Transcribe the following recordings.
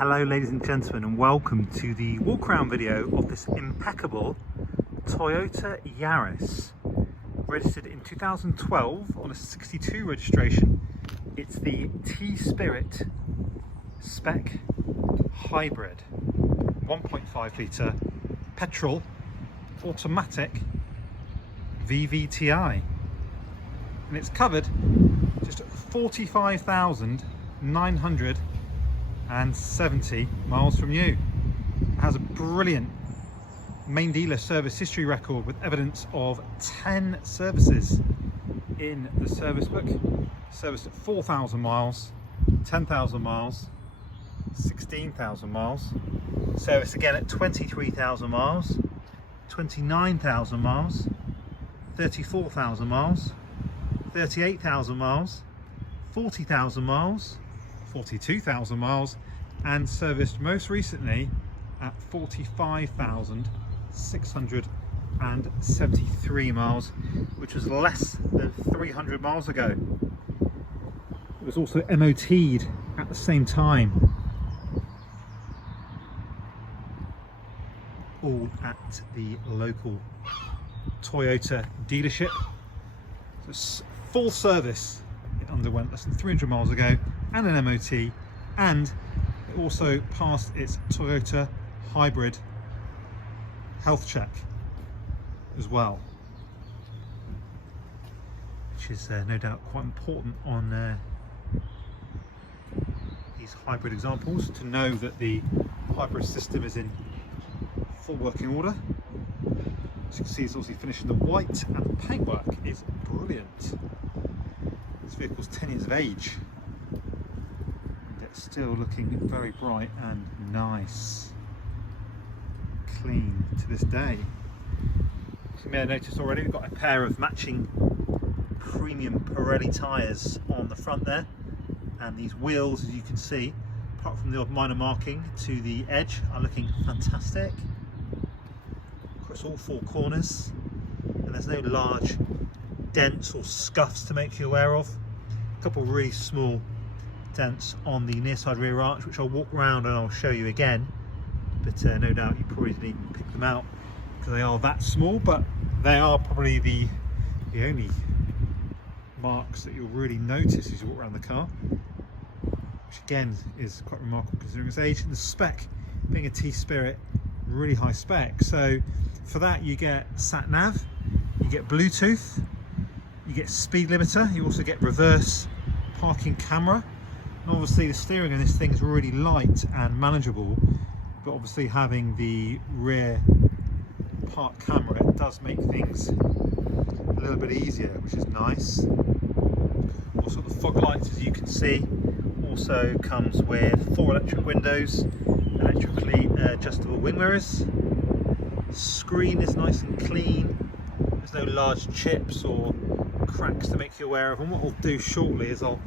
Hello ladies and gentlemen, and welcome to the walk around video of this impeccable Toyota Yaris, registered in 2012 on a 62 registration. It's the T-Spirit spec hybrid 1.5 litre petrol automatic VVT-i, and it's covered just 45,970 miles from you. It has a brilliant main dealer service history record with evidence of 10 services in the service book. Serviced at 4,000 miles, 10,000 miles, 16,000 miles. Serviced again at 23,000 miles, 29,000 miles, 34,000 miles, 38,000 miles, 40,000 miles, 42,000 miles, and serviced most recently at 45,673 miles, which was less than 300 miles ago. It was also MOT'd at the same time, all at the local Toyota dealership. So it's full service. It underwent less than 300 miles ago, and an MOT, and it also passed its Toyota hybrid health check as well, which is no doubt quite important on these hybrid examples, to know that the hybrid system is in full working order. As you can see, it's obviously finished in the white, and the paintwork is brilliant. This vehicle's 10 years of age, and it's still looking very bright and nice, clean to this day. As you may have noticed already, we've got a pair of matching premium Pirelli tyres on the front there, and these wheels, as you can see, apart from the odd minor marking to the edge, are looking fantastic across all four corners, and there's no large dents or scuffs to make you aware of. A couple of really small dents on the near side rear arch, which I'll walk around and I'll show you again, but no doubt you probably didn't even pick them out because they are that small, but they are probably the only marks that you'll really notice as you walk around the car, which again is quite remarkable considering its age, and the spec being a T-Spirit, really high spec. So for that you get sat nav, you get Bluetooth, you get speed limiter, you also get reverse parking camera, and obviously the steering on this thing is really light and manageable, but obviously having the rear park camera, it does make things a little bit easier, which is nice. Also the fog lights, as you can see, also comes with 4 electric windows, electrically adjustable wing mirrors. The screen is nice and clean, there's no large chips or cracks to make you aware of. And what I'll do shortly is I'll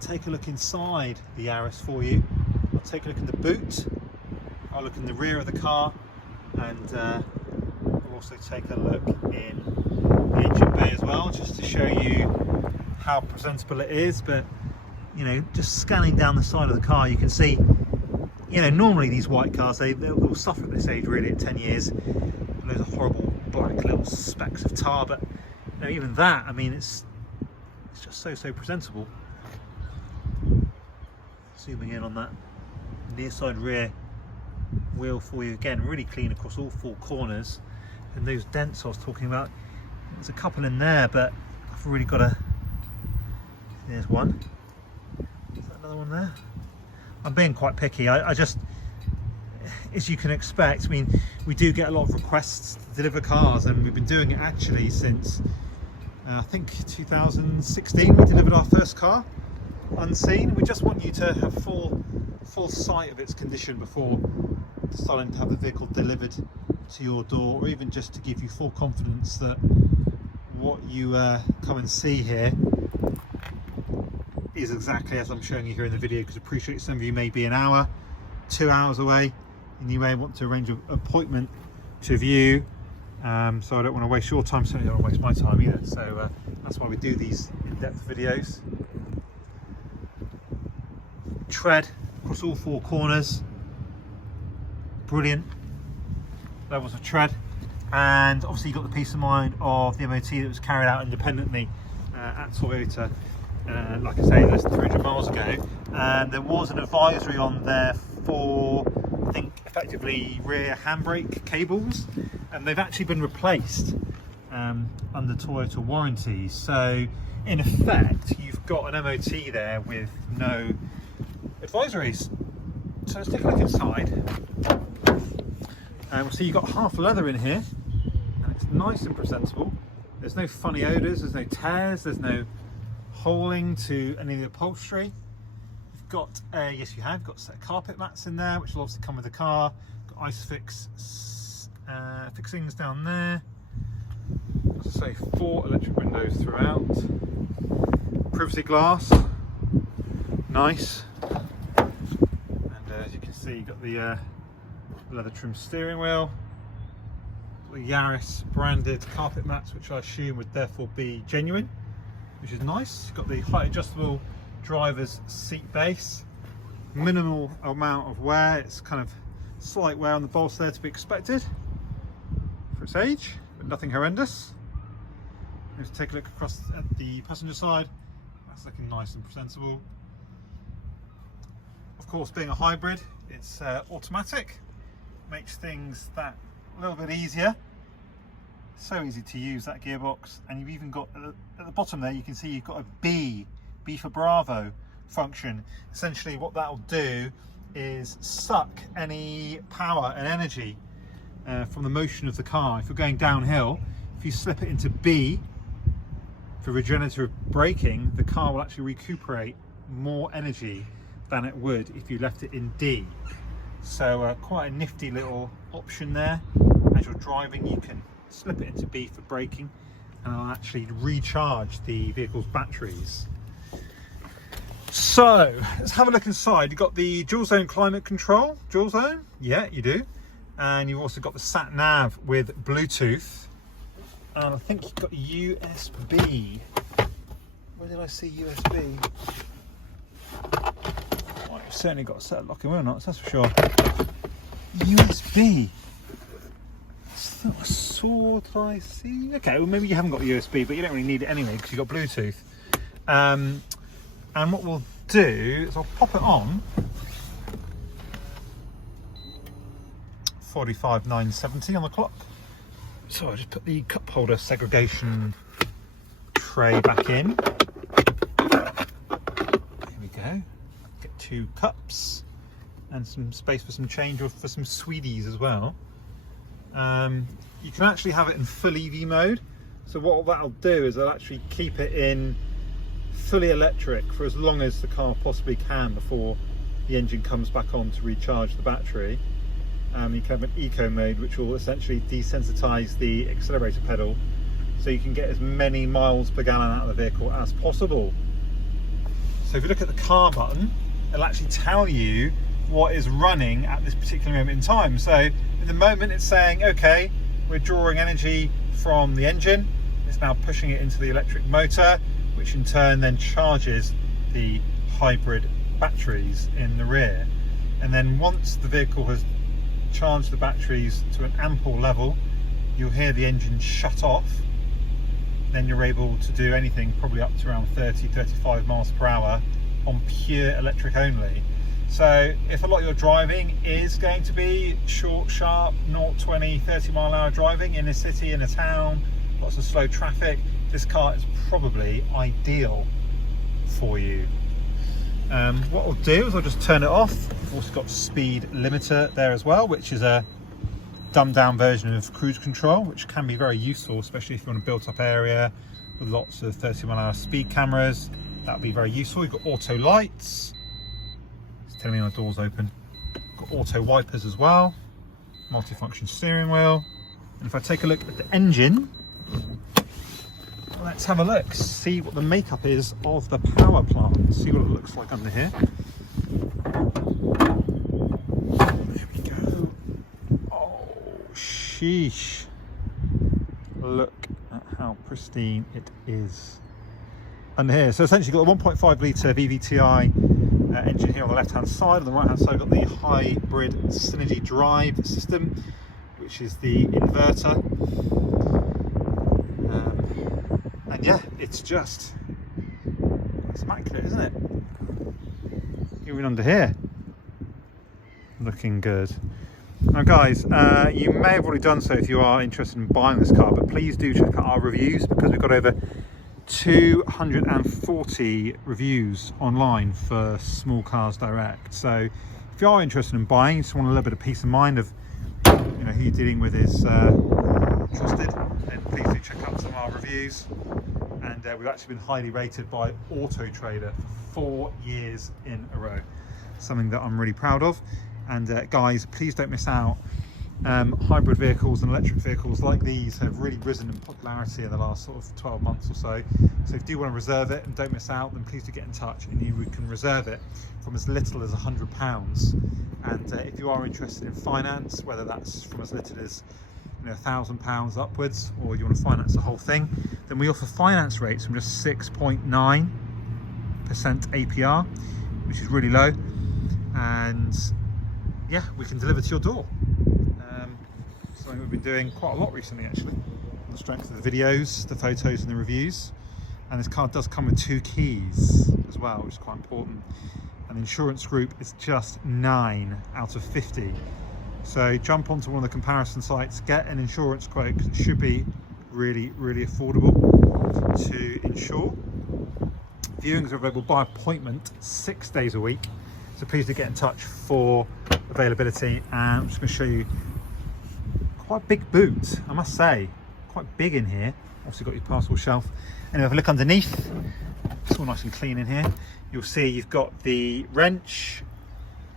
take a look inside the Yaris for you. I'll take a look in the boot, I'll look in the rear of the car, and I'll also take a look in the engine bay as well, just to show you how presentable it is. But you know, just scanning down the side of the car, you can see, you know, normally these white cars, they'll suffer at this age really at 10 years. And those are horrible black little specks of tar, but you know, even that, I mean, it's just so presentable. Zooming in on that near side rear wheel for you again, really clean across all 4 corners. And those dents I was talking about, there's a couple in there, but I've really got to, there's one. Is that another one there? I'm being quite picky. I just, as you can expect, I mean, we do get a lot of requests to deliver cars, and we've been doing it actually since I think 2016. We delivered our first car unseen. We just want you to have full sight of its condition before deciding to have the vehicle delivered to your door, or even just to give you full confidence that what you come and see here is exactly as I'm showing you here in the video, because I appreciate some of you may be an hour, 2 hours away, and you may want to arrange an appointment to view, so I don't want to waste your time, certainly don't want to waste my time either. So that's why we do these in-depth videos. Tread across all 4 corners, brilliant levels of tread, and obviously you got the peace of mind of the MOT that was carried out independently at Toyota, like I say, less than 300 miles ago. And there was an advisory on there for, I think, effectively rear handbrake cables, and they've actually been replaced under Toyota warranty. So in effect, you've got an MOT there with no advisories. So let's take a look inside. We'll see you've got half leather in here, and it's nice and presentable. There's no funny odours, there's no tears, there's no holing to any of the upholstery. You've got, yes you have, got a set of carpet mats in there, which will obviously come with the car. Got ISOFIX fixings down there. As I say, 4 electric windows throughout. Privacy glass, nice. And as you can see, you've got the leather trim steering wheel. The Yaris branded carpet mats, which I assume would therefore be genuine, which is nice. Got the height adjustable driver's seat base. Minimal amount of wear. It's kind of slight wear on the bolts there to be expected for its age, but nothing horrendous. Let's take a look across at the passenger side. That's looking nice and presentable. Of course, being a hybrid, it's automatic. Makes things that a little bit easier. So easy to use, that gearbox. And you've even got at the bottom there, you can see you've got a B for Bravo function. Essentially what that'll do is suck any power and energy from the motion of the car. If you're going downhill, if you slip it into B for regenerative braking, the car will actually recuperate more energy than it would if you left it in D. So quite a nifty little option there. As you're driving, you can slip it into B for braking, and it'll actually recharge the vehicle's batteries. So let's have a look inside. You've got the dual zone climate control. Dual zone, yeah, you do. And you've also got the sat nav with Bluetooth. And I think you've got USB. Where did I see USB? Oh, you've certainly got a set of locking wheel nuts, that's for sure. USB. Sort I see. Okay, well maybe you haven't got USB, but you don't really need it anyway because you've got Bluetooth. And what we'll do is I'll pop it on. 45,970 on the clock. So I just put the cup holder segregation tray back in. Here we go. Get 2 cups and some space for some change or for some sweeties as well. You can actually have it in full EV mode. So what that'll do is it'll actually keep it in fully electric for as long as the car possibly can before the engine comes back on to recharge the battery. You can have an eco mode, which will essentially desensitize the accelerator pedal, so you can get as many miles per gallon out of the vehicle as possible. So if you look at the car button, it'll actually tell you what is running at this particular moment in time. So at the moment it's saying, okay, we're drawing energy from the engine. It's now pushing it into the electric motor, which in turn then charges the hybrid batteries in the rear. And then once the vehicle has charged the batteries to an ample level, you'll hear the engine shut off. Then you're able to do anything probably up to around 30-35 miles per hour on pure electric only. So if a lot of your driving is going to be short, sharp, 0, 20, 30 mile an hour driving in a city, in a town, lots of slow traffic, this car is probably ideal for you. What I'll do is I'll just turn it off. I've also got speed limiter there as well, which is a dumbed down version of cruise control, which can be very useful, especially if you're in a built up area with lots of 30 mile an hour speed cameras. That'll be very useful. You've got auto lights. It's telling me my door's open. Got auto wipers as well. Multifunction steering wheel. And if I take a look at the engine, let's have a look, see what the makeup is of the power plant, see what it looks like under here. There we go. Oh, sheesh. Look at how pristine it is under here. So essentially you've got a 1.5 litre VVT-i engine here on the left hand side. On the right hand side, we've got the hybrid synergy drive system, which is the inverter. And yeah, it's immaculate, isn't it? Even under here, looking good. Now guys, you may have already done so if you are interested in buying this car, but please do check out our reviews, because we've got over 240 reviews online for Small Cars Direct. So if you are interested in buying, you just want a little bit of peace of mind of, you know, who you're dealing with is trusted, then please do check out some of our reviews. And we've actually been highly rated by Auto Trader for 4 years in a row, something that I'm really proud of. And guys, please don't miss out. Hybrid vehicles and electric vehicles like these have really risen in popularity in the last sort of 12 months or so. So if you do want to reserve it and don't miss out, then please do get in touch, and you can reserve it from as little as £100. And if you are interested in finance, whether that's from as little as £1,000 upwards, or you want to finance the whole thing, then we offer finance rates from just 6.9% APR, which is really low. And yeah, we can deliver to your door. Something we've been doing quite a lot recently, actually, on the strength of the videos, the photos and the reviews. And this car does come with 2 keys as well, which is quite important. And the insurance group is just 9 out of 50. So jump onto one of the comparison sites, get an insurance quote, because it should be really, really affordable to insure. Viewings are available by appointment 6 days a week. So please do get in touch for availability. And I'm just going to show you quite a big boot, I must say, quite big in here. Also got your parcel shelf. And if I look underneath, it's all nice and clean in here. You'll see you've got the wrench,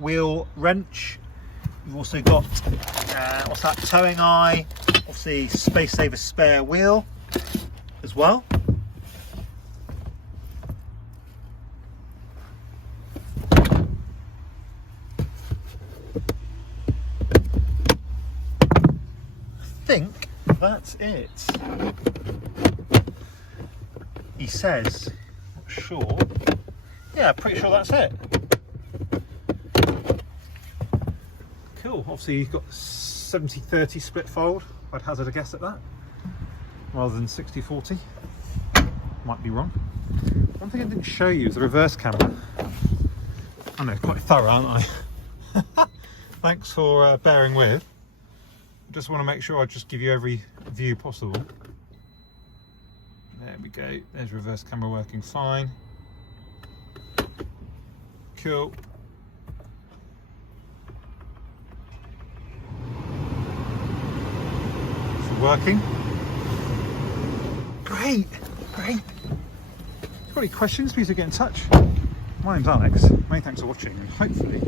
wheel wrench. You've also got, what's that, towing eye, obviously space saver spare wheel as well. I think that's it. He says, not sure. Yeah, pretty sure that's it. Cool. Obviously you've got 70-30 split fold. I'd hazard a guess at that, rather than 60-40. Might be wrong. One thing I didn't show you is the reverse camera. I know, quite thorough, aren't I? Thanks for bearing with. Just want to make sure I just give you every view possible. There we go. There's reverse camera working fine. Cool. Working. Great, great. If you've got any questions, please do get in touch. My name's Alex. Many thanks for watching, and hopefully